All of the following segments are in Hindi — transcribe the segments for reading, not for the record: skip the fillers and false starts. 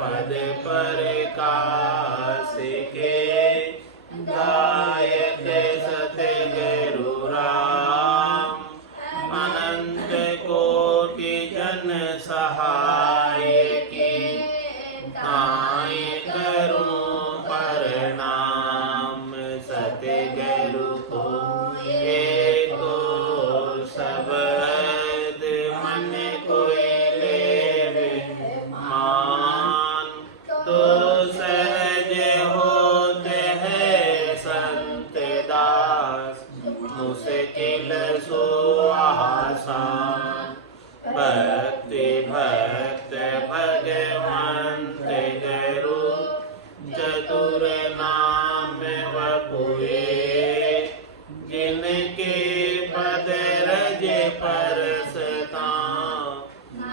पद प्रकाश के, गायक सतगुरु राम। अनंत कोटि जन सहाय की, ताई करूं प्रणाम। सतगुरु को एको शब्द मन कोई लेवे मान, तो सहज होते हैं संत दास, मुश्किल सो आसान। भक्ति भक्त भगवंत गुरु, चतुर नाम वपुए। जिनके पद रज परसता,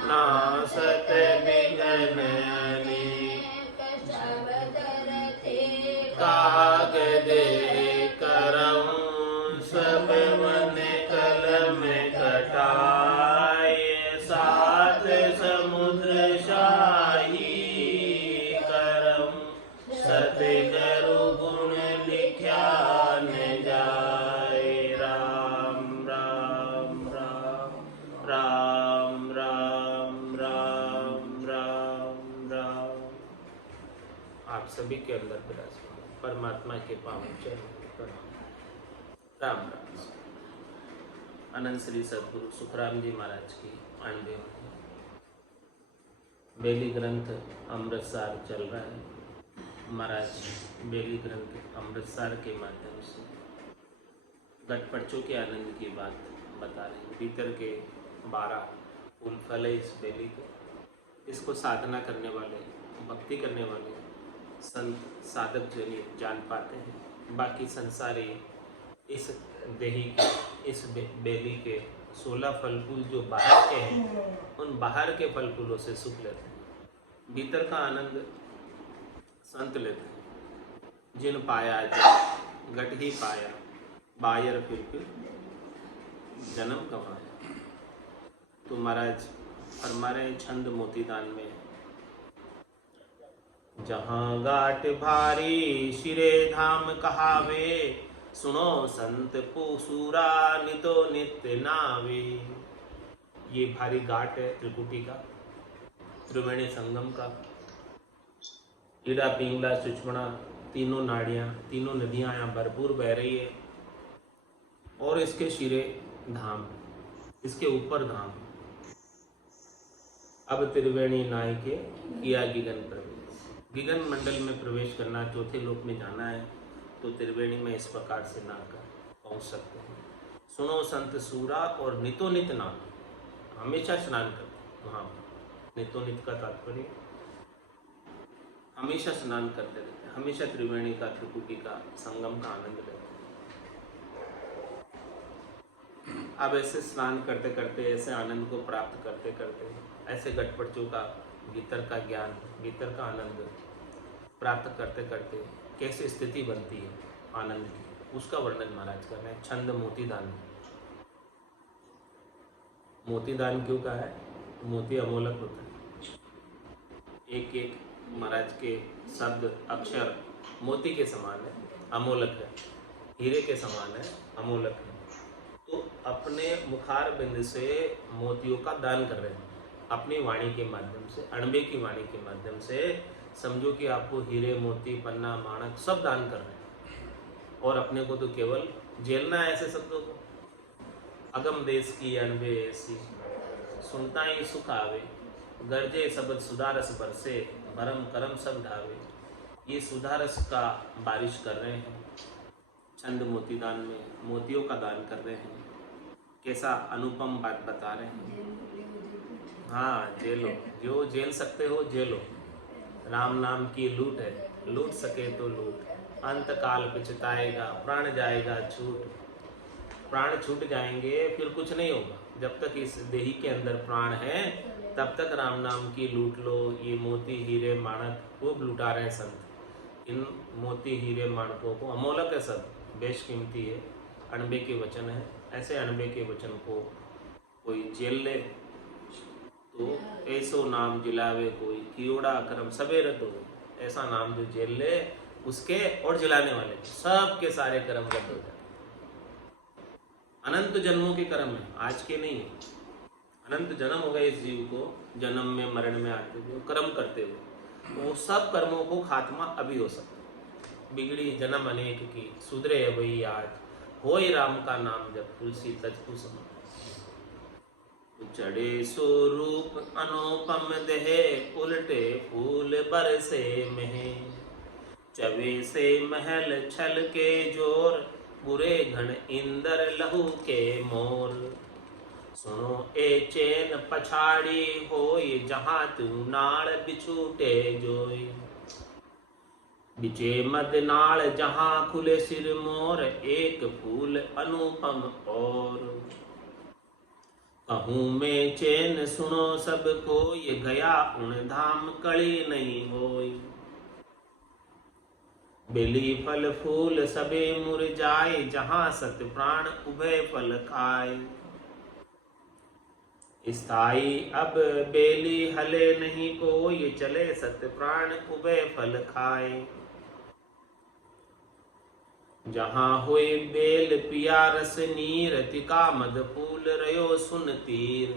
नासत विघ्न अनेक। कागद करम सब मन कलम कटाए, सात समुद्र शाही करम। सतगुरु गुण लिख्या न जाए। राम राम राम राम राम राम राम राम। आप सभी के अंदर विराजमान परमात्मा के पावन चरणों में प्रणाम। राम राम। अनंत श्री सद्गुरु सुखराम जी महाराज की 98 बेली ग्रंथ अमृतसर चल रहा है। महाराज बेली ग्रंथ अमृतसर के माध्यम से गटपड़चों के आनंद की बात बता रहे हैं। भीतर के 12 फूल फल है इस बेली के। इसको साधना करने वाले, भक्ति करने वाले संत साधक जन जान पाते हैं। बाकी संसारी इस देही के, इस बेली के 16 फल फूल जो बाहर के हैं, उन बाहर के फल फूलों से सुख लेते हैं। भीतर का आनंद संत लेते हैं। जिन पाया गट ही पाया, बायर फिर जन्म कमाया। तो महाराज फरमा रहे छंद मोतीदान में, जहाँ गाट भारी शिरे धाम कहावे, सुनो संत पूसूरा नितो नित्य नावे। ये भारी घाट है त्रिकुटी का, त्रिवेणी संगम का। ईड़ा पिंगला सुषमणा तीनों नाड़ियाँ, तीनों नदियाँ यहाँ भरपूर बह रही है। और इसके शिरे धाम, इसके ऊपर धाम। अब त्रिवेणी नाय के किया गिगन प्रवेश। गिगन मंडल में प्रवेश करना, चौथे लोक में जाना है, तो त्रिवेणी में इस प्रकार से नहाकर पहुंच सकते हैं। सुनो संत सूरा और नितो नित नाम, हमेशा स्नान करते वहाँ। नितो नित का तात्पर्य हमेशा स्नान करते रहते हैं, हमेशा त्रिवेणी का, त्रिकुटी का संगम का आनंद लेते हैं। अब ऐसे स्नान करते करते, ऐसे आनंद को प्राप्त करते करते, ऐसे गटपड़चों का भीतर का ज्ञान, भीतर का आनंद प्राप्त करते करते कैसे स्थिति बनती है आनंद की, उसका वर्णन महाराज कर रहे हैं छंद मोतीदान में। मोतीदान क्यों कहा है? मोती अमोलक होता है। एक एक महाराज के शब्द अक्षर मोती के समान है, अमोलक है। हीरे के समान है, अमोलक है। तो अपने मुखार बिंद से मोतियों का दान कर रहे हैं अपनी वाणी के माध्यम से, अणबे की वाणी के माध्यम से। समझो कि आपको हीरे मोती पन्ना माणक सब दान कर रहे हैं, और अपने को तो केवल झेलना है ऐसे शब्दों को। अगम देश की अणबे ऐसी, सुनता ही सुख आवे, गरजे शब्द सुधारस बरसे, भरम करम सब ढावे। ये सुधारस का बारिश कर रहे हैं छंद मोतीदान में, मोतियों का दान कर रहे हैं। कैसा अनुपम बात बता रहे हैं। हाँ, जेलो, जो जेल सकते हो जेलो। राम नाम की लूट है, लूट सके तो लूट। अंत काल पछताएगा, प्राण जाएगा छूट। प्राण छूट जाएंगे, फिर कुछ नहीं होगा। जब तक इस देही के अंदर प्राण है, तब तक राम नाम की लूट लो। ये मोती हीरे माणक खूब लुटा रहे हैं संत। इन मोती हीरे माणकों को, अमोलक है सब, बेशकीमती है, अणबे के वचन है। ऐसे अणबे के वचन को कोई जेल ले तो ऐसो नाम जिलावे कोई कियोड़ा कर्म सबे रद्द हो गए। ऐसा नाम जो जेल ले उसके और जिलाने वाले सब के सारे कर्म रद्द हो जाते। अनंत जन्मों के कर्म है, आज के नहीं है। अनंत जन्म हो गए इस जीव को, जन्म में मरण में आते हुए कर्म करते हुए, वो सब कर्मों को खात्मा अभी हो सकता है। बिगड़ी जन्म अनेक की सुधरे वही आज, होई राम का नाम जब तुलसी तज कुसुम। चढ़े स्वरूप अनुपम देहे, उलटे फूल बरसे महे। चवे से महल छल के जोर, बुरे घन इंदर लहू के मोर। सुनो ए चैन पछाड़ी होय, जहाँ तू नाल बिछूटे जोई। बिचे मद नाल जहाँ खुले सिर मोर, एक फूल अनुपम और। कहूँ में चैन सुनो सब कोई, गया उन धाम कड़ी नहीं होई। बेली फल फूल सबे मुरझाए, जहाँ सत प्राण उभय फल खाए। स्थाई अब बेली हले नहीं कोई, चले सत प्राण उभय फल खाए। जहाँ हुए बेल पिया रस नीर, तिका मद फूल रयो सुन तीर।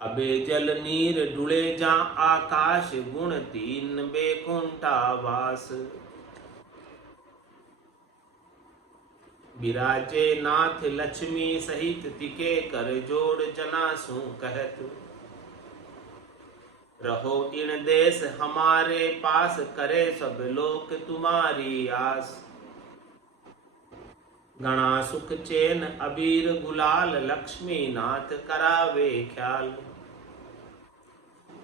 अबे जल नीर डुले जा आकाश, गुण तीन बेकुंठा वास। विराजे नाथ लक्ष्मी सहित, तिके कर जोड़ जना सु कहत। रहो इन देश हमारे पास, करे सब लोक तुम्हारी आस। गणा सुख चैन अबीर गुलाल, लक्ष्मी नाथ करावे ख्याल।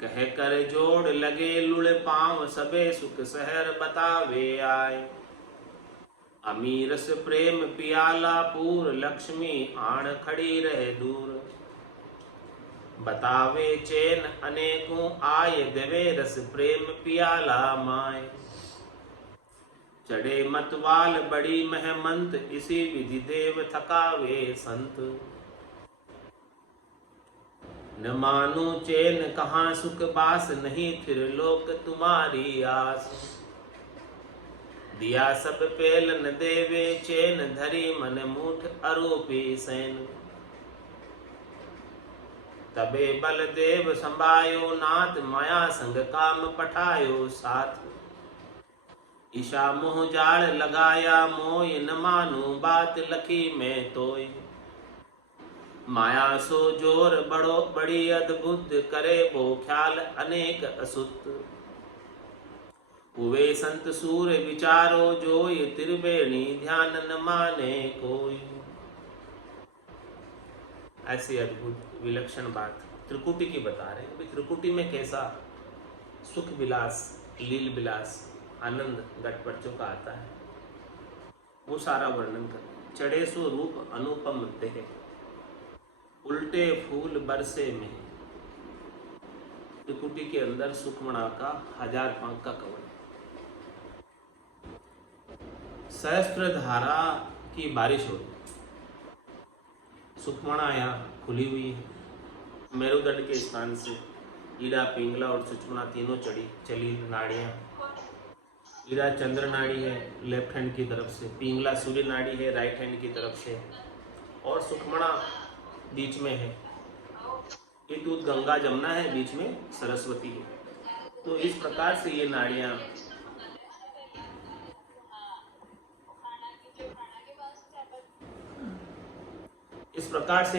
कह कर जोड़ लगे लुड़ पांव, सबे सुख सहर बतावे आए। अमीरस प्रेम पियाला पूर, लक्ष्मी आण खड़ी रहे दूर। बतावे चैन अनेकों आय, देवे रस प्रेम पियाला माय। चढ़े मतवाल बड़ी महमंत, इसी विधि देव थकावे संत। न मानो चैन कहाँ सुख बास, नहीं फिर लोक तुम्हारी आस। दिया सब पेल न देवे चैन, धरी मन मुठ अरूपी सैन। तबे बल देव संभायो नाथ, माया संग काम पठायो साथ। ईशा मोह जाल लगाया मोय, न मानो बात लखी में तोय। माया सो जोर बड़ो बड़ी अद्भुत, करे वो ख्याल अनेक असुत। हुए संत सूर विचारो जोय, त्रिवेणी ध्यान न माने कोई। ऐसी अद्भुत विलक्षण बात त्रिकुटी की बता रहे हैं। त्रिकुटी में कैसा सुख विलास, लील विलास, आनंद गटपटचों का आता है, वो सारा वर्णन कर। चढ़े सो रूप अनुपम देह, उल्टे फूल बरसे में। त्रिकुटी के अंदर सुखमणा का 1000 पांक का कवच, सहस्त्र धारा की बारिश हो रही। सुखमणा यहाँ खुली हुई है, मेरुदंड के स्थान से ईड़ा, पिंगला और सुषुम्ना तीनों चली नाड़ियाँ। ईड़ा चंद्र नाड़ी है लेफ्ट हैंड की तरफ से, पिंगला सूर्य नाड़ी है राइट हैंड की तरफ से, और सुखमणा बीच में है। ये दूध गंगा जमुना है, बीच में सरस्वती है। तो इस प्रकार से ये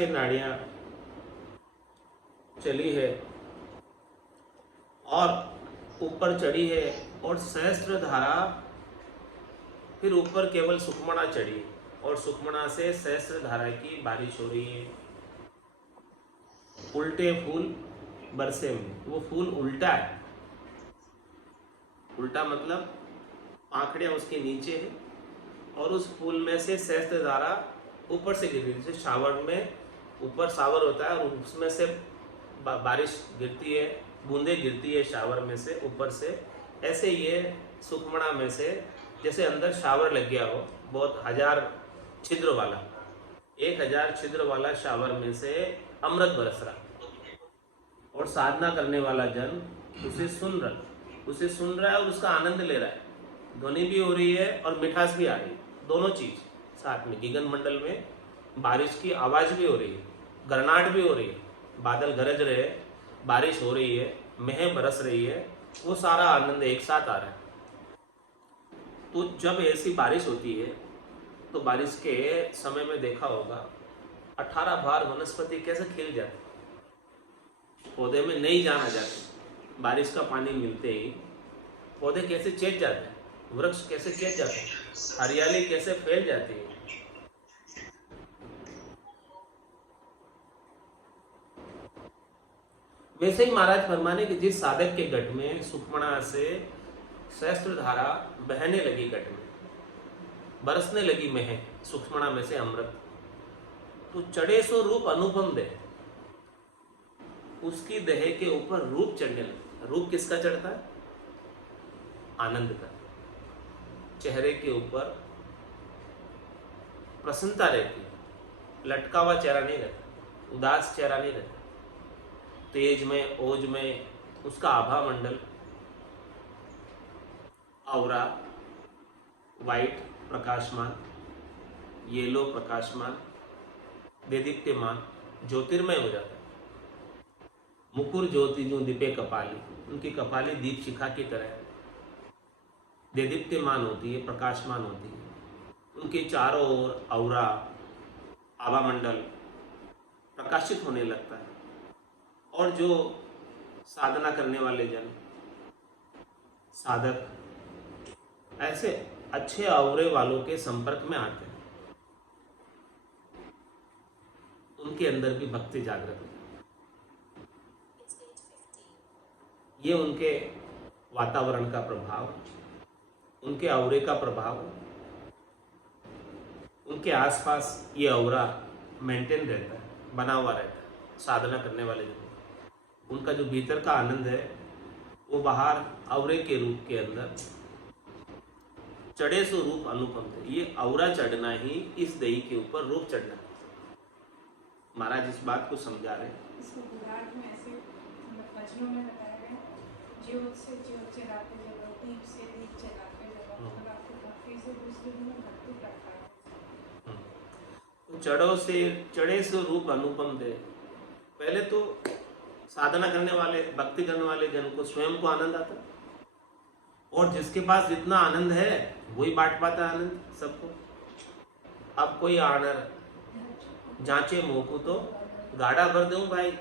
नाड़ियाँ चली है और ऊपर चढ़ी है, और सहस्त्र धारा फिर ऊपर केवल सुखमणा चढ़ी, और सुखमणा से सहस्त्र धारा की बारिश हो रही है। उल्टे फूल बरसे में, वो फूल उल्टा है। उल्टा मतलब आंखड़ियां उसके नीचे है, और उस फूल में से सहस्त्र धारा ऊपर से गिर रही है। जैसे शावर में ऊपर शावर होता है और उसमें से बारिश गिरती है, बूंदें गिरती है शावर में से ऊपर से, ऐसे ये सुखमणा में से जैसे अंदर शावर लग गया हो, बहुत 1000 छिद्र वाला, 1000 छिद्र वाला शावर में से अमृत बरस रहा, और साधना करने वाला जन उसे सुन रहा है और उसका आनंद ले रहा है। ध्वनि भी हो रही है और मिठास भी आ रही है, दोनों चीज साथ में। गगन मंडल में बारिश की आवाज भी हो रही है, गरनाट भी हो रही है, बादल गरज रहे हैं, बारिश हो रही है, मेह बरस रही है, वो सारा आनंद एक साथ आ रहा है। तो जब ऐसी बारिश होती है तो बारिश के समय में देखा होगा 18 बार वनस्पति कैसे खिल जाती, पौधे में नई जान आ जाती। बारिश का पानी मिलते ही पौधे कैसे चेत जाते हैं, वृक्ष कैसे चेत जाते हैं, हरियाली कैसे फैल जाती है। वैसे ही महाराज फरमाने कि जिस साधक के घट में सुखमणा से सहस्त्र धारा बहने लगी, घट में बरसने लगी मेह, सुखमणा में से अमृत, तो चढ़े सो रूप अनुपम दे, उसकी देह के ऊपर रूप चढ़ने लगा। रूप किसका चढ़ता है? आनंद का। चेहरे के ऊपर प्रसन्नता रहती है, लटका हुआ चेहरा नहीं रहता, उदास चेहरा नहीं रहता। तेज में, ओज में उसका आभा मंडल, औरा वाइट प्रकाशमान, येलो प्रकाशमान, देदीप्यमान, ज्योतिर्मय हो जाता है। मुकुर ज्योति जो दीपे कपाली, उनकी कपाली दीप शिखा की तरह देदीप्यमान होती है, प्रकाशमान होती है। उनके चारों ओर औरा आभा मंडल प्रकाशित होने लगता है। और जो साधना करने वाले जन, साधक ऐसे अच्छे औरे वालों के संपर्क में आते हैं, उनके अंदर भी भक्ति जागृत होती है। ये उनके वातावरण का प्रभाव, उनके औरे का प्रभाव, उनके आसपास ये औरा मेंटेन रहता है, बना हुआ रहता है। साधना करने वाले जन, उनका जो भीतर का आनंद है वो बाहर औरे के रूप के अंदर चढ़े सो रूप अनुपम थे। ये औरा चढ़ना ही इस दही के ऊपर रूप चढ़ना। महाराज इस बात को समझा रहे हैं। इसको गुजरात में ऐसे वचनों में बताया गया, ज्योत से ज्योत जलाते जगह, दीप से दीप जलाते जगह, मतलब आपको भक्ति से दूसरे में भक्ति करता है। तो चढ़े सो रूप अनुपम दे। पहले तो साधना करने वाले, भक्ति करने वाले जन को स्वयं को आनंद आता, और जिसके पास जितना आनंद है वही बांट पाता है आनंद सबको। अब कोई आनर जांचे मुंह को तो गाड़ा भर दूं भाई,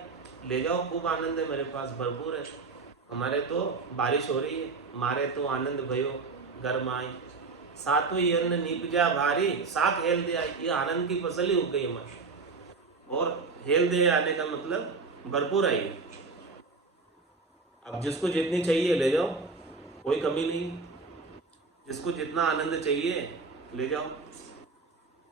ले जाओ, खूब आनंद है मेरे पास, भरपूर है। हमारे तो बारिश हो रही है, मारे तो आनंद भयो गरमाई, सातवीं अन्न निपजा भारी, सात हेल दे आई। ये आनंद की फसल ही उग गई हमारी। और हेल दे आने का मतलब भरपूर आई है। अब जिसको जितनी चाहिए ले जाओ, कोई कमी नहीं। जिसको जितना आनंद चाहिए ले जाओ।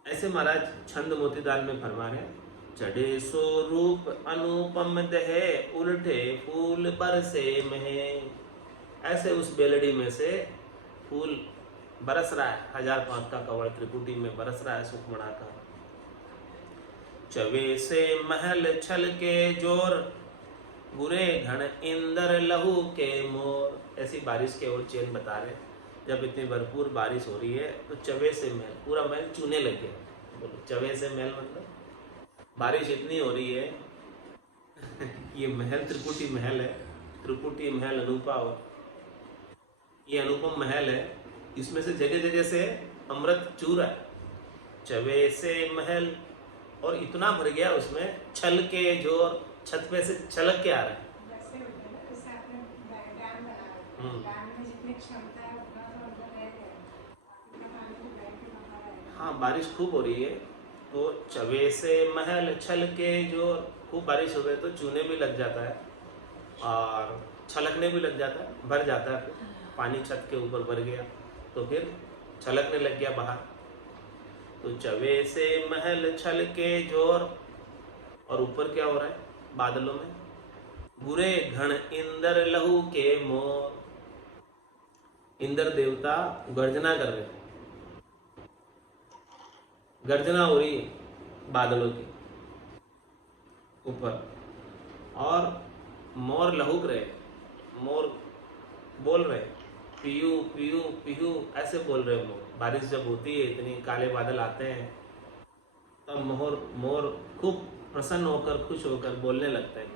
ऐसे महाराज छंद मोतीदान में फरमा रहे हैं, चढ़े सो रूप अनुपम दहे, उल्टे फूल बरसे महे। ऐसे उस बेलड़ी में से फूल बरस रहा है, 1005 का कवड़ त्रिपुटी में बरस रहा है सुखमणा का। चवे से महल छल के जोर, बुरे घन इंदर लहू के मोर। ऐसी बारिश के और चैन बता रहे, जब इतनी भरपूर बारिश हो रही है तो चवे से महल, पूरा महल चूने लग गया। बोलो चवे से महल मतलब बारिश इतनी हो रही है ये महल त्रिपुटी महल है। त्रिपुटी महल अनुपा हो, ये अनुपम महल है। इसमें से जगह जगह से अमृत चू रहा है। चवे से महल, और इतना भर गया उसमें, छल के जोर, छत पे से छलक के आ रहा है। वैसे होता है, जैसे आपने डैम बना, डैम में जितनी क्षमता है उतना तो अंदर रह गया, उतना पानी तो बह के बाहर आएगा। हाँ, बारिश खूब हो रही है तो चवे से महल छल के जोर, खूब बारिश हो गई तो चूने भी लग जाता है और छलकने भी लग जाता है, भर जाता है। पानी छत के ऊपर भर गया तो फिर छलकने लग गया बाहर। तो चवे से महल छल के जोर, और ऊपर क्या हो रहा है बादलों में, बुरे घन इंदर लहू के मोर। इंद्र देवता गर्जना कर रहे हैं, गर्जना हो रही है, बादलों के ऊपर, और मोर लहुक रहे, मोर बोल रहे, पीयू पीयू पीयू ऐसे बोल रहे मोर। बारिश जब होती है, इतनी काले बादल आते हैं, तब मोर खूब प्रसन्न होकर, खुश होकर बोलने लगता है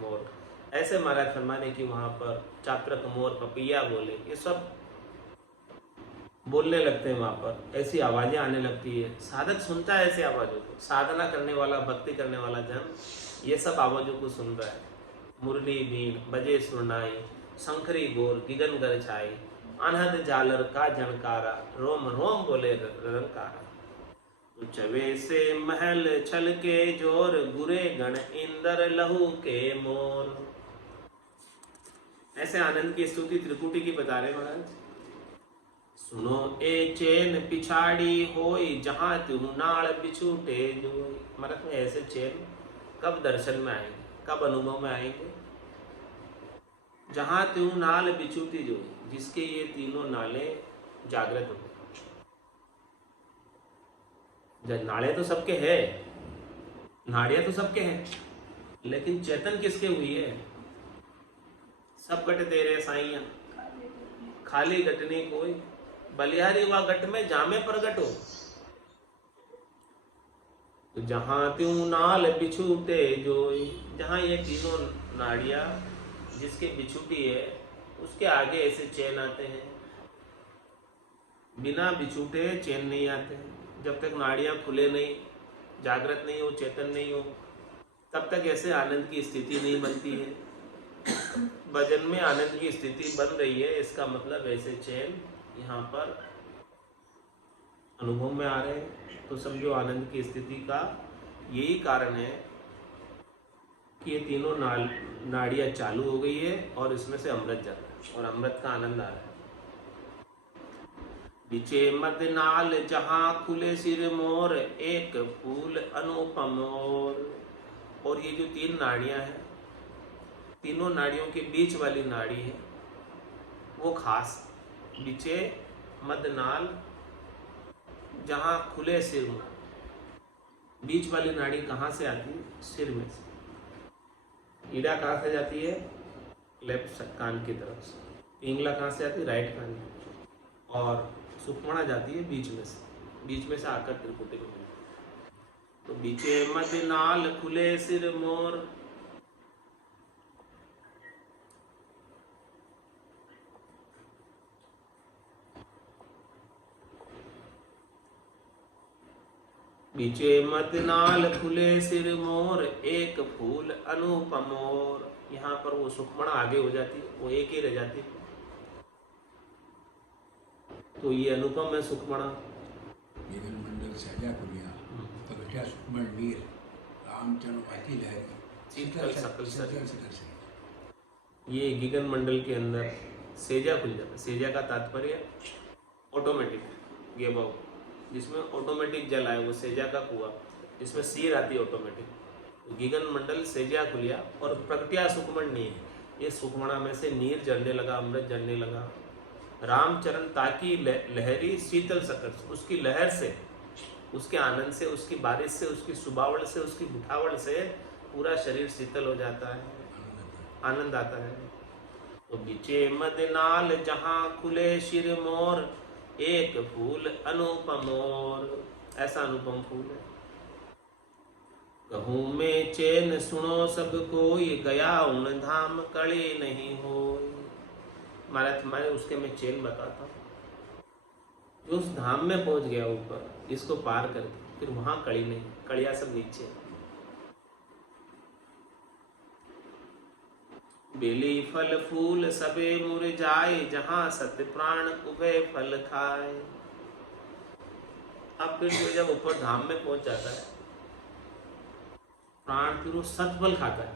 मोर। ऐसे महाराज फरमाने की वहाँ पर चात्रक मोर पपिया बोले, ये सब बोलने लगते हैं वहाँ पर, ऐसी आवाज़ें आने लगती है। साधक सुनता है ऐसी आवाज़ों को, साधना करने वाला, भक्ति करने वाला जन ये सब आवाज़ों को सुन रहा है। मुरली बीन बजे सुरनाई, शंखरी बोल गिगन गर छाई, अनहद झालर का झनकारा, रोम रोम बोले रंकारा। चवे से महल छल के जोर, गुरे गण इंदर लहू के मोर। ऐसे आनंद की स्तुति त्रिकुटी की बता रहे महाराज। सुनो ए चैन पिछाड़ी होई, जहां त्यों नाल बिछूटे जोई। महाराज में ऐसे चैन कब दर्शन में आएंगे, कब अनुभव में आएंगे? जहां त्यों नाल बिछूटी जोई, जिसके ये तीनों नाले जागृत होते। नाड़े तो सबके है, नाड़ियां तो सबके हैं, लेकिन चेतन किसके हुई है? सब गट दे रहे साइया, खाली गटने कोई, बलिहारी हुआ गट में जामे प्रगट हो। तो जहां त्यों नाल बिछूटे जोई, जहां ये तीनों नाड़ियां जिसके बिछुटी है, उसके आगे ऐसे चैन आते हैं। बिना बिछूटे चैन नहीं आते हैं। जब तक नाड़ियां खुले नहीं, जागृत नहीं हो, चेतन नहीं हो, तब तक ऐसे आनंद की स्थिति नहीं बनती है। भजन में आनंद की स्थिति बन रही है, इसका मतलब ऐसे चैन यहाँ पर अनुभव में आ रहे हैं। तो समझो आनंद की स्थिति का यही कारण है कि ये तीनों नाड़ियाँ चालू हो गई है और इसमें से अमृत जा रहा है और अमृत का आनंद आ रहा है। बिचे मद नाल जहां खुले सिर मोर, एक फूल अनुपम और ये जो तीन नाड़ियां हैं, तीनों नाड़ियों के बीच वाली नाड़ी है वो खास। बिचे मद नाल जहां खुले सिर मोर, बीच वाली नाड़ी कहाँ से आती है? सिर में से। ईड़ा कहाँ से जाती है? लेफ्ट कान की तरफ से। पिंगला कहाँ से आती है? राइट कान की। और सुखमणा जाती है बीच में से, बीच में से आकर त्रिपुटी में मिलती है। तो बीचे मद नाल खुले सिर मोर, बीचे मद नाल खुले सिर मोर, एक फूल अनुपम और। यहाँ पर वो सुखमणा आगे हो जाती है, वो एक ही रह जाती है। तो ये अनुपम है सुखमणा। गीगन मंडल सहजा खुलिया, पगटिया सुखमण वीर, रामचंद्र अति लहरी, शीतल सकल शरीर। शरीर। ये गीगन मंडल के अंदर सेजा खुल जाता है। सेजा का तात्पर्य ऑटोमेटिक गेबव, जिसमें ऑटोमेटिक जल आए, वो सेजा का कुआ, जिसमें सीर आती है ऑटोमेटिक। तो गीगन मंडल सेजा खुलिया और प्रगटिया सुखमण नीर, ये सुखमणा में से नीर जलने लगा, अमृत जलने लगा। रामचरण ताकि लहरी शीतल सकट, उसकी लहर से, उसके आनंद से, उसकी बारिश से, उसकी सुबावड़ से, उसकी बुठावड़ से पूरा शरीर शीतल हो जाता है, आनंद आता है। तो बिचे मद नाल जहां खुले शिर मोर, एक फूल अनुपम और। ऐसा अनुपम फूल है। कहूँ में चैन सुनो सब कोई, गया उन धाम कड़े नहीं हो। महाराज तुम्हारे उसके मैं चैन बताता हूँ। उस धाम में पहुंच गया ऊपर, इसको पार करके, फिर वहां कड़ी नहीं, कड़िया सब नीचे। बेली फल फूल सबे मुरझाए, जहां सत्य प्राण उभय फल खाए। अब फिर वो जब ऊपर धाम में पहुंच जाता है, प्राण फिर वो सत्फल खाता है,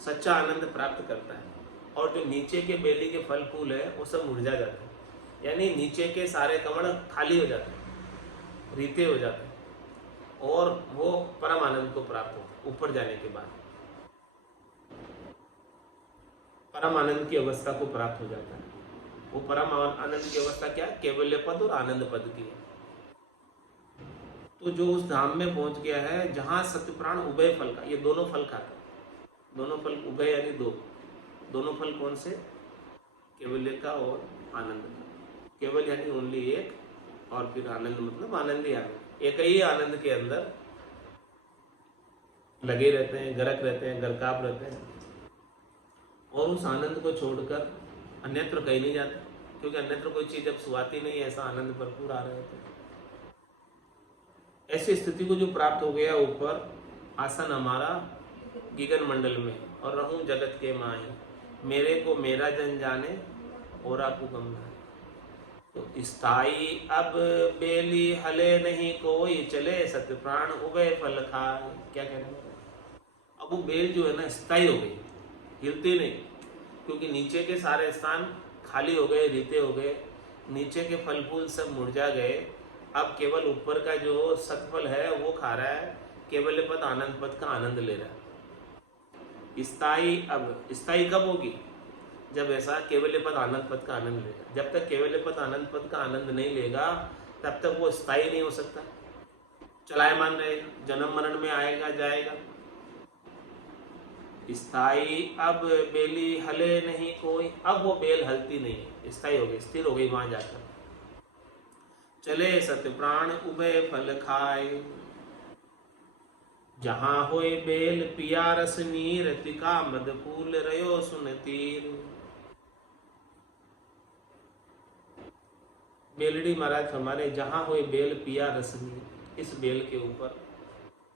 सच्चा आनंद प्राप्त करता है। और जो नीचे के बेली के फल फूल है वो सब मुरझा जाते हैं, यानी नीचे के सारे कमल खाली हो जाते हैं, रीते हो जाते हैं, और वो परम आनंद को प्राप्त होता है। ऊपर जाने के बाद परम आनंद की अवस्था को प्राप्त हो जाता है। वो परम आनंद की अवस्था क्या है? केवल्य पद और आनंद पद की है। तो जो उस धाम में पहुंच गया है जहां सत्य प्राण उभय फल का, ये दोनों फल खाता है, दोनों फल उभय यानी दो, दोनों फल कौन से, केवल्य का और आनंद का। केवल यानी ओनली एक, और फिर आनंद मतलब आनंद ही आनंद, एक ही आनंद के अंदर लगे रहते हैं, गरक रहते हैं, गरकाब रहते हैं, और उस आनंद को छोड़कर अन्यत्र कहीं नहीं जाते, क्योंकि अन्यत्र कोई चीज जब सुहाती नहीं है, ऐसा आनंद भरपूर आ रहे होते हैं। ऐसी स्थिति को जो प्राप्त हो गया ऊपर, आसन हमारा गगन मंडल में, और रहूं जगत के माही, मेरे को मेरा जन जाने और आपको गम जाने। तो स्थाई अब बेली हले नहीं कोई, चले सत्य प्राण उभय फल खाए। क्या कहना है, अब वो बेल जो है ना स्थाई हो गई, हिलती नहीं, क्योंकि नीचे के सारे स्थान खाली हो गए, रीते हो गए, नीचे के फल फूल सब मुरझा गए। अब केवल ऊपर का जो सतफल है वो खा रहा है, केवल पद आनंद पद का आनंद ले रहा है। स्थाई अब स्थाई कब होगी, जब ऐसा केवल पद आनंद पद का आनंद लेगा। जब तक केवल पद आनंद पद का आनंद नहीं लेगा तब तक वो स्थाई नहीं हो सकता, चलायमान रहेगा, जन्म मरण में आएगा जाएगा। स्थाई अब बेली हले नहीं कोई, अब वो बेल हलती नहीं है, स्थाई हो गई, स्थिर हो गई वहां जाकर। चले सत्य प्राण उभय फल खाए, जहां होए बेल पिया रस नीर, तिका मद फूल रयो सुन तीर। बेलड़ी महाराज हमारे, जहां होए बेल पिया रस नीर, इस बेल के ऊपर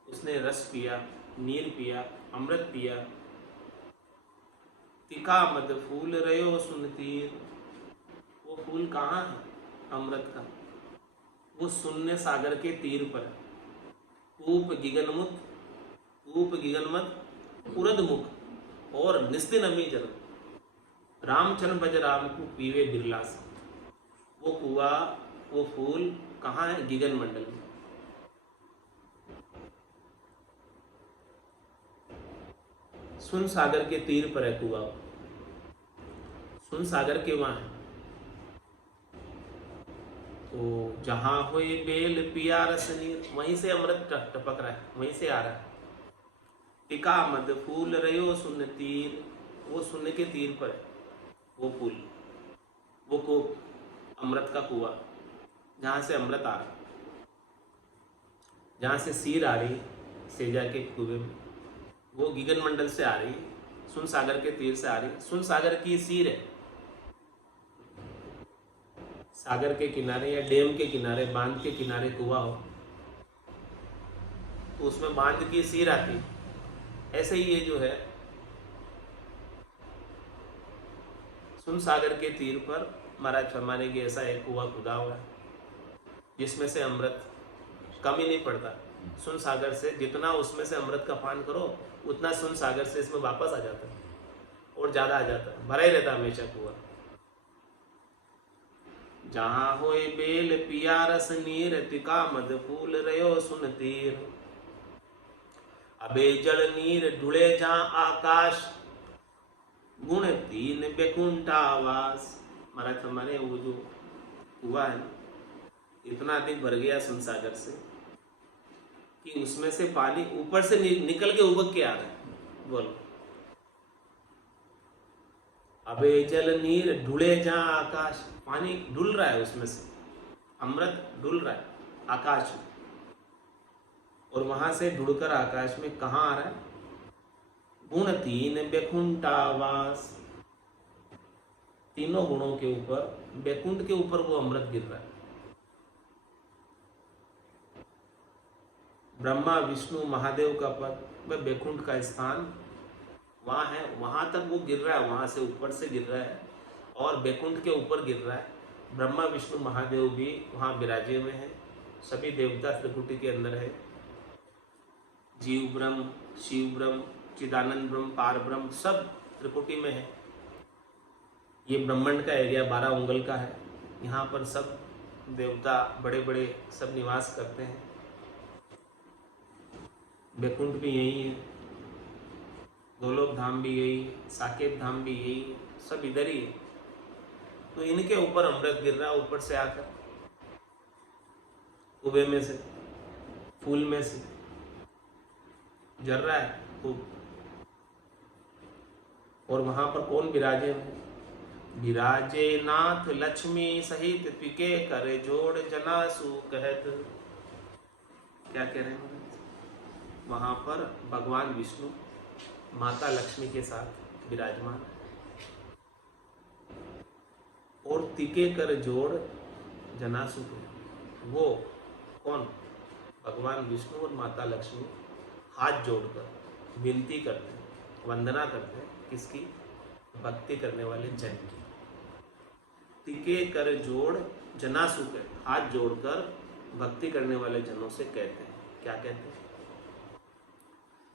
उसने रस पिया, नीर पिया, अमृत पिया। तिका मद फूल रयो सुन तीर, वो फूल कहाँ है अमृत का, वो शून्य सागर के तीर पर। ऊप गिगनमत उरद मुख और निस्तिन अमी जल, रामचरण भज राम को पीवे बिरलास। वो कुआ, वो फूल कहाँ है, गिगन मंडल में। सुन सागर के तीर पर है कुआ, सुन सागर के वहां है। तो जहां हुए बेल पिया रस नीर, वहीं से अमृत टपक रहा है, वहीं से आ रहा है। टिका मद फूल रयो सुन तीर, वो सुन के तीर पर है वो फूल, वो कूप, अमृत का कुआ, जहां से अमृत आ रहा, जहां से सीर आ रही सेजा के कुएं में, वो गिगन मंडल से आ रही, सुन सागर के तीर से आ रही। सुन सागर की सीर है, सागर के किनारे या डैम के किनारे, बांध के किनारे कुआ हो तो उसमें बांध की सीर आती। ऐसे ही ये जो है सुन सागर के तीर पर महाराज फरमाने की ऐसा एक कुआ खुदा हुआ है जिसमें से अमृत कम ही नहीं पड़ता। सुन सागर से जितना उसमें से अमृत का पान करो उतना सुन सागर से इसमें वापस आ जाता है और ज्यादा आ जाता है, भरा ही रहता है हमेशा कुआ। जहां होए बेल पिया रस नीर, तिका मद फूल रयो सुन तीर। अबे जल नीर ढुले जहां आकाश, गुण तीन बेकुंठा आवास। महाराज हमारे वो जो कुआ है इतना अधिक भर गया सुन सागर से कि उसमें से पानी ऊपर से निकल के उबक के आ रहा है। बोलो, अबे जल नीर ढुले जहां आकाश, पानी ढुल रहा है उसमें से, अमृत ढुल रहा है आकाश में, और वहां से ढुड़कर आकाश में कहाँ आ रहा है, गुण तीन बैकुंठावास, तीनों गुणों के ऊपर, बैकुंठ के ऊपर वो अमृत गिर रहा है। ब्रह्मा विष्णु महादेव का पद, वह बैकुंठ का स्थान वहाँ है, वहाँ तक वो गिर रहा है, वहाँ से ऊपर से गिर रहा है और बैकुंठ के ऊपर गिर रहा है। ब्रह्मा विष्णु महादेव भी वहाँ विराजे हुए हैं, सभी देवता त्रिकुटी के अंदर है। जीव ब्रह्म, शिव ब्रह्म, चिदानंद ब्रह्म, पार ब्रह्म सब त्रिकुटी में है। ये ब्रह्मांड का एरिया 12 उंगल का है, यहाँ पर सब देवता बड़े बड़े सब निवास करते हैं। बैकुंठ भी यही है, गोलोक धाम भी यही, साकेत धाम भी यही, सब इधर ही है। तो इनके ऊपर अमृत गिर रहा है ऊपर से आकर कुएं में से। फूल में से जल रहा है खूब। और वहां पर कौन विराजे हैं? विराजे नाथ लक्ष्मी सहित पिके कर जोड़ जनासु कहत। क्या कह रहे हैं? वहां पर भगवान विष्णु माता लक्ष्मी के साथ विराजमान और तिके कर जोड़ जनासु कहत। वो कौन? भगवान विष्णु और माता लक्ष्मी हाथ जोड़कर विनती करते हैं, वंदना करते हैं। किसकी? भक्ति करने वाले जन की। तिके कर जोड़ जनासु कहते, हाथ जोड़कर भक्ति करने वाले जनों से कहते हैं। क्या कहते हैं?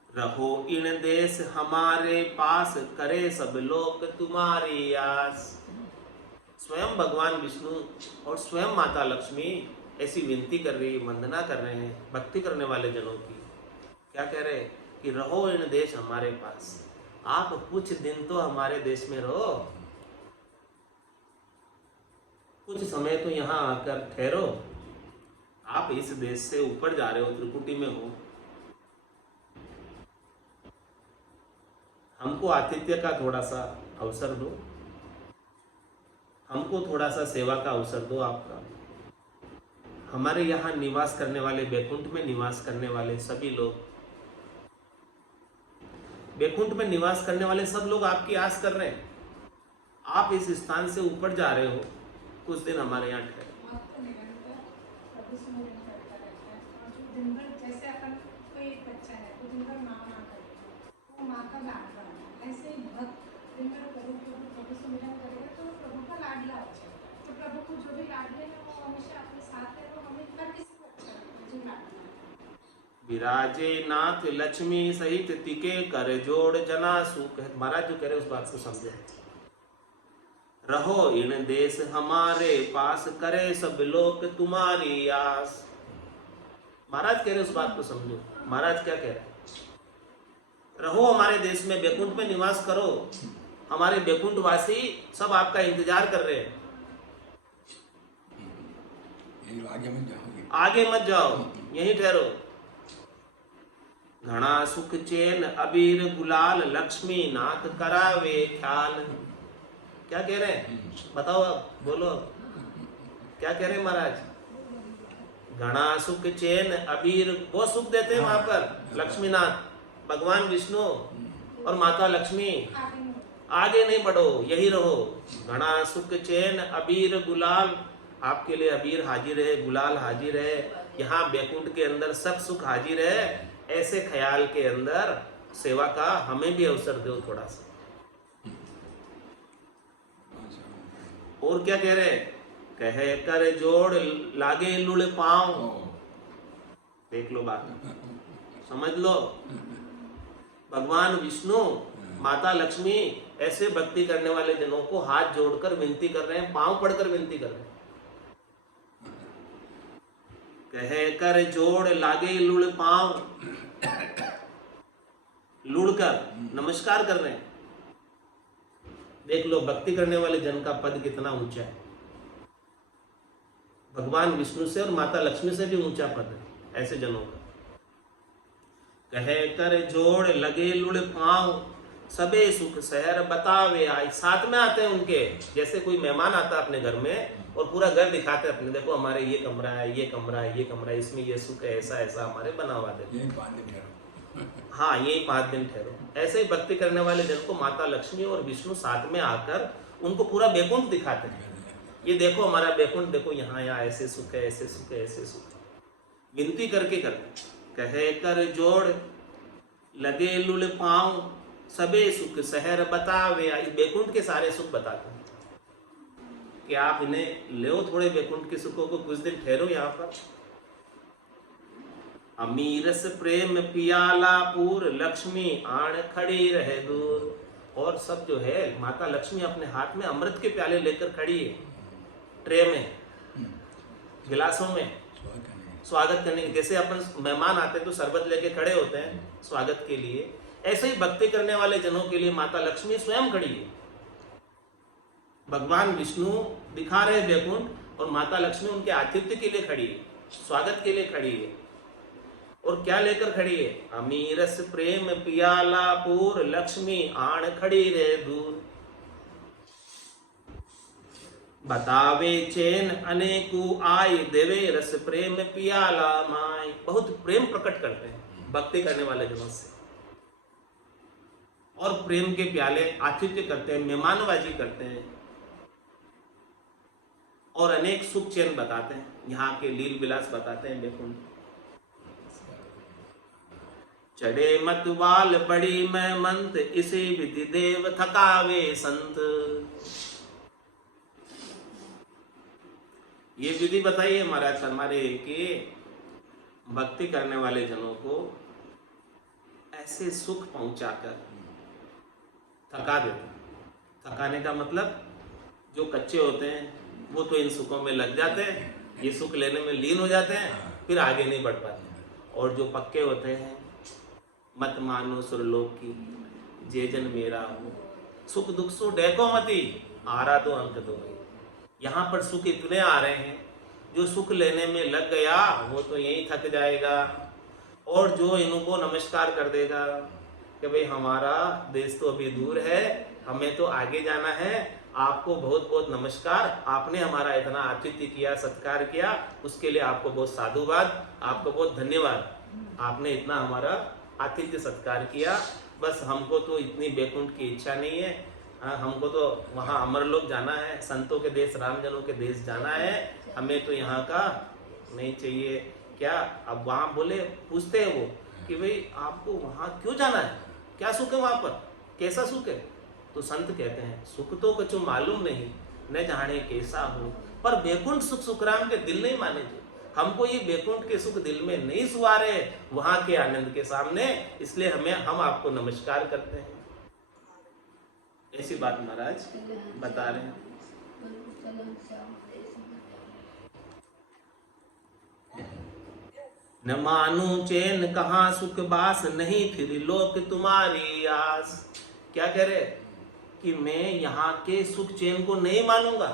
रहो इन देश हमारे पास, करे सब लोग तुम्हारी आस। स्वयं भगवान विष्णु और स्वयं माता लक्ष्मी ऐसी विनती कर रही, वंदना कर रहे हैं भक्ति करने वाले जनों की। क्या कह रहे हैं? कि रहो इन देश हमारे पास, आप कुछ दिन तो हमारे देश में रहो, कुछ समय तो यहाँ आकर ठहरो। आप इस देश से ऊपर जा रहे हो, त्रिकुटी में हो, हमको आतिथ्य का थोड़ा सा अवसर दो, हमको थोड़ा सा सेवा का अवसर दो आपका। हमारे यहाँ निवास करने वाले, बैकुंठ में निवास करने वाले सभी लोग, बैकुंठ में निवास करने वाले सब लोग आपकी आस कर रहे हैं। आप इस स्थान से ऊपर जा रहे हो, कुछ दिन हमारे यहाँ ठहरे। आपको निरंतर प्रभु स्मरण करता रहता है। और जो दिन भर, जैसे अपन कोई एक बच्चा है तो दिन भर माँ करेगा, वो माँ का लाडला है। ऐसे ही भक्त दिन भर प्रभु स्मरण करेगा तो प्रभु का लाडला हो जाएगा। तो प्रभु को जो भी लाडले हैं वो हमेशा अपने साथ है, वो हमें हर किसी को अच्छा लगता है जो लाडला है। विराजे नाथ लक्ष्मी सहित तिके कर जोड़ जनासु कहत। महाराज जो कह रहे हैं उस बात को समझे। रहो इन देश हमारे पास, करे सब लोग तुम्हारी आस। महाराज कह रहे हैं उस बात को समझो। महाराज क्या कह रहे हैं? रहो हमारे देश में, बैकुंठ में निवास करो। हमारे बैकुंठ वासी सब आपका इंतजार कर रहे हैं। आगे मत जाओगे, आगे मत जाओ, यहीं ठहरो। घना सुख चैन अबीर गुलाल, लक्ष्मी नाथ करावे ख्याल। क्या कह रहे हैं? बताओ, अब बोलो, क्या कह रहे हैं महाराज? घना सुख चैन अबीर, वो सुख देते हैं वहां पर लक्ष्मीनाथ, भगवान विष्णु और माता लक्ष्मी। आगे नहीं बढ़ो, यही रहो। घना सुख चैन अबीर गुलाल, आपके लिए अबीर हाजिर है, गुलाल हाजिर है। यहाँ बैकुंठ के अंदर सब सुख हाजिर है। ऐसे ख्याल के अंदर सेवा का हमें भी अवसर दो थोड़ा सा। और क्या कह रहे? कहे कर जोड़ लागे लुड़ पांव। देख लो बात, समझ लो। भगवान विष्णु, माता लक्ष्मी ऐसे भक्ति करने वाले जनों को हाथ जोड़कर विनती कर रहे हैं, पांव पड़कर विनती कर रहे हैं। कहे कर जोड़ लागे लुड़ पांव, लुड़ कर नमस्कार कर रहे हैं। देख लो भक्ति करने वाले जन का पद कितना ऊंचा है। भगवान विष्णु से और माता लक्ष्मी से भी ऊंचा पद है ऐसे जनों का। कहे कर जोड़ लगे लुड़ पांव, सबे सुख शहर बतावे आई। साथ में आते हैं उनके, जैसे कोई मेहमान आता है अपने घर में और पूरा घर दिखाते हैं अपने, देखो हमारे ये कमरा है, ये कमरा है, ये कमरा है, इसमें ये सुख है, ऐसा ऐसा हमारे बना हुआ देखो। हाँ, यही 5 दिन ठहरो। ऐसे ही भक्ति करने वाले जन को माता लक्ष्मी और विष्णु साथ में आकर उनको पूरा बैकुंठ दिखाते हैं। ये देखो हमारा बैकुंठ, देखो यहाँ यहाँ ऐसे सुख है, ऐसे सुख है, ऐसे सुख है। विनती करके करते। कहे कर जोड़ लगे लुल पांव, सबे सुख शहर बतावे आई। बैकुंठ के सारे सुख बताते हैं कि आप इन्हें ले थोड़े बैकुंठ के सुखों को, कुछ दिन ठहरो यहाँ पर। अमीरस प्रेम पियाला पूर, लक्ष्मी आण खड़ी रहे दूर। और सब जो है माता लक्ष्मी अपने हाथ में अमृत के प्याले लेकर खड़ी है, ट्रे में, गिलासों में स्वागत करने के। जैसे अपन मेहमान आते हैं तो शरबत लेके खड़े होते हैं स्वागत के लिए, ऐसे ही भक्ति करने वाले जनों के लिए माता लक्ष्मी स्वयं खड़ी है। भगवान विष्णु दिखा रहे बैकुंठ और माता लक्ष्मी उनके आतिथ्य के लिए खड़ी है, स्वागत के लिए खड़ी है। और क्या लेकर खड़ी है? अमीरस प्रेम पियाला पूर, लक्ष्मी आण खड़ी रे दूर। बतावे चैन अनेकु आय, देवे रस प्रेम पियाला माय। बहुत प्रेम प्रकट करते हैं भक्ति करने वाले जनों से, और प्रेम के प्याले आतिथ्य करते हैं, मेहमानबाजी करते हैं, और अनेक सुख चैन बताते हैं, यहाँ के लील विलास बताते हैं बैकुंठ। चढ़े मत वाल बड़ी मैं मंत, इसी विधि देव थकावे संत। ये विधि बताइए महाराज हमारे कि भक्ति करने वाले जनों को ऐसे सुख पहुंचाकर थका देते। थकाने का मतलब जो कच्चे होते हैं वो तो इन सुखों में लग जाते हैं, ये सुख लेने में लीन हो जाते हैं, फिर आगे नहीं बढ़ पाते। और जो पक्के होते हैं, मत मानो सुरलोक की, जे जन मेरा हो, सुख दुख सो डेको मती, आरा तो अंक दो। यहाँ पर सुख इतने आ रहे हैं, जो सुख लेने में लग गया वो तो यहीं थक जाएगा, और जो इनको नमस्कार कर देगा कि भाई हमारा देश तो अभी दूर है, हमें तो आगे जाना है, आपको बहुत बहुत नमस्कार, आपने हमारा इतना आतिथ्य किया, सत्कार किया, उसके लिए आपको बहुत साधुवाद, आपको बहुत धन्यवाद, आपने इतना हमारा आतिथ्य सत्कार किया। बस हमको तो इतनी बैकुंठ की इच्छा नहीं है, हमको तो वहाँ अमरलोक जाना है, संतों के देश, रामजनों के देश जाना है, हमें तो यहाँ का नहीं चाहिए। क्या अब वहाँ बोले, पूछते हैं वो कि भाई आपको वहाँ क्यों जाना है, क्या सुख है वहाँ पर, कैसा सुख है? तो संत कहते हैं सुख तो कुछ मालूम नहीं, न जाने कैसा हो, पर बैकुंठ सुख सुखराम के दिल नहीं माने जो। हमको ये बैकुंठ के सुख दिल में नहीं सुहा रहे वहाँ के आनंद के सामने, इसलिए हम आपको नमस्कार करते हैं। ऐसी बात महाराज बता रहे हैं। न मानू चैन कहाँ सुख बास, नहीं फिर लोक तुम्हारी आस। क्या कह रहे कि मैं यहाँ के सुख चैन को नहीं मानूंगा,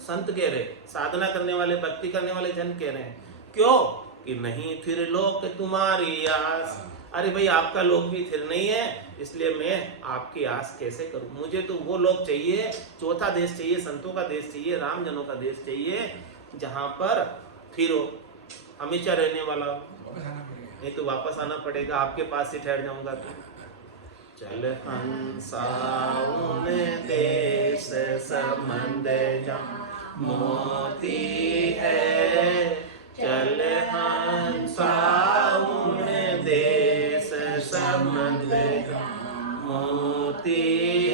संत कह रहे, साधना करने वाले, भक्ति करने वाले जन कह रहे हैं। क्यों? कि नहीं फिर लोक तुम्हारी आस। अरे भाई आपका लोक भी फिर नहीं है, इसलिए मैं आपकी आस कैसे करूं? मुझे तो वो लोक चाहिए, चौथा देश चाहिए, संतों का देश चाहिए, राम जनों का देश चाहिए, जहां पर फिरो, हमेशा रहने वाला हो। नहीं तो वापस आना पड़ेगा, आपके पास ही ठहर जाऊंगा। तो चल हंसाउन देश संबंध जा मोती है, चल हंसाउन देश संबंध जा मोती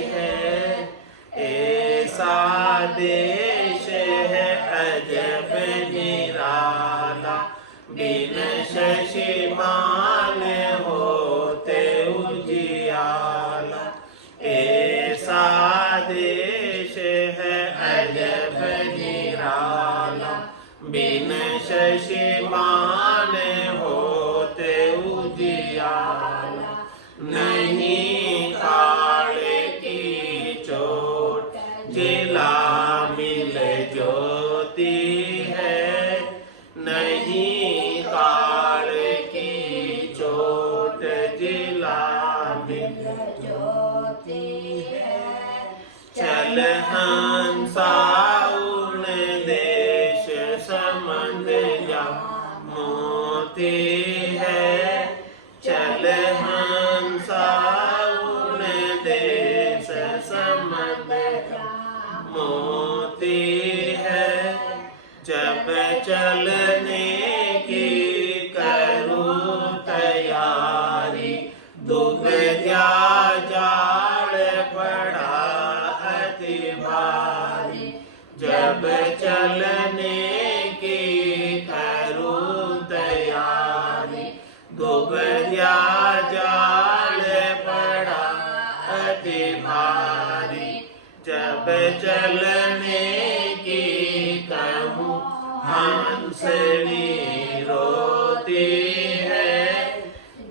है। ऐसा देश है अजब निराला, बिन शशि मान होते उजियाला। ऐसा देश है अजब निराला, बिन शशि मान होते उजियाला। नहीं काल की चोट जिला मिल ज्योति है, नहीं काल की चोट जिला मिल ज्योति है। चल हंसाउन देश संबंध जा मोती है, चल हंसाउन देश संबंध जा मोती है। जब चलने की करूं तैयारी, दुब जा जाड़ पड़ा अति भारी। जब चलने की करूं तैयारी, दुब जा जाड़ पड़ा अति भारी। जब चलने की कहूँ हंसनी रोती है,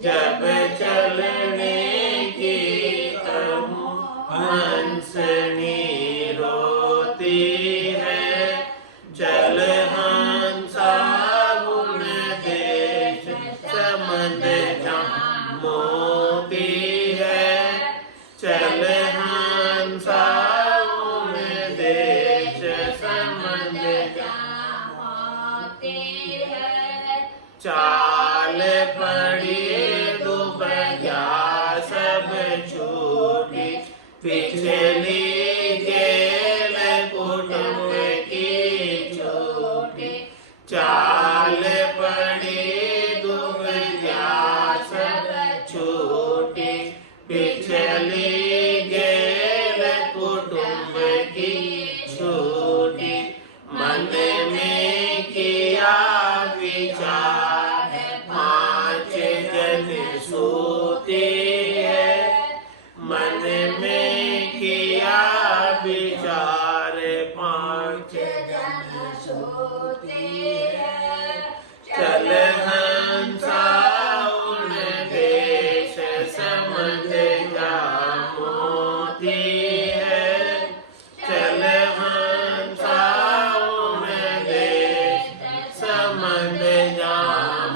जब चलने की कहूँ हंसनी रोती है। चल हंसाउन देश समन हंसा उन देश संबंध चाल पड़ी दुबैया सब छूटी पिछली गेल कुटुंब की छूटी चाल पड़ी दुबैया सब छूटी पिछली गेल कुटुंब की छूटी मन में किया विचार पांच जन सूती है मन में किया विचार पांच जन सूती है चल हंसा उन देश समझ जा मोती है चल हंसा उन देश समझ जा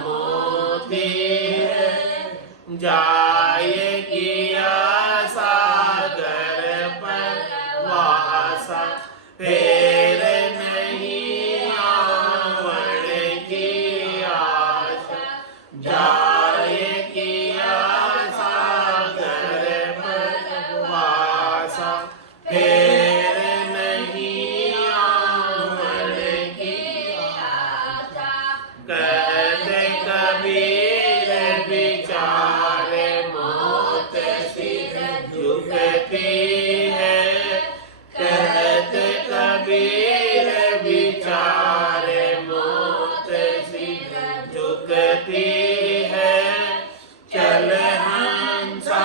मोती है जाए किया सागर पर वासा फेर नहीं आवण की आशा जाए किया सागर पर वासा फेर नहीं आवण की आशा कहते कबीर विचार मौत सिर झुकती है कहते कबीर विचार मौत सिर झुकती है चल हंसा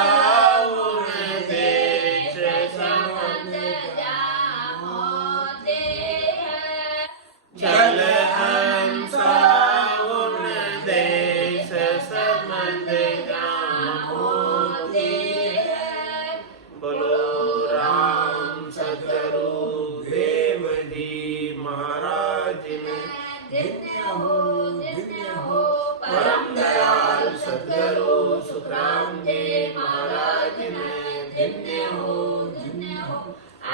उन देश संबंध चल हंसा उन देश संबंध होती है बोलो राम सतगुरु देव जी महाराज में परम दयाल सतगुरु सुखराम जी महाराज में धन्य हो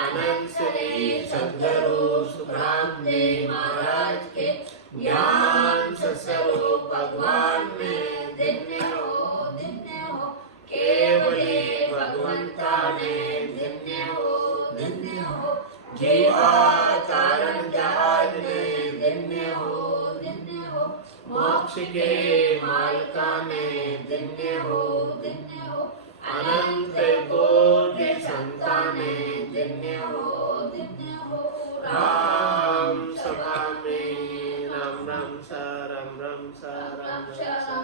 आनंद श्री सतगुरु सुखराम जी महाराज के ज्ञान स्वरूप भगवान में धन्य हो केवली भगवंता ने धन्य हो जीवा तारण जहाज में धन्य हो मोक्ष के मालका ने धन्य हो अनंत कोटि संताने धन्य हो राम सभा में राम राम सा राम राम सा राम राम सा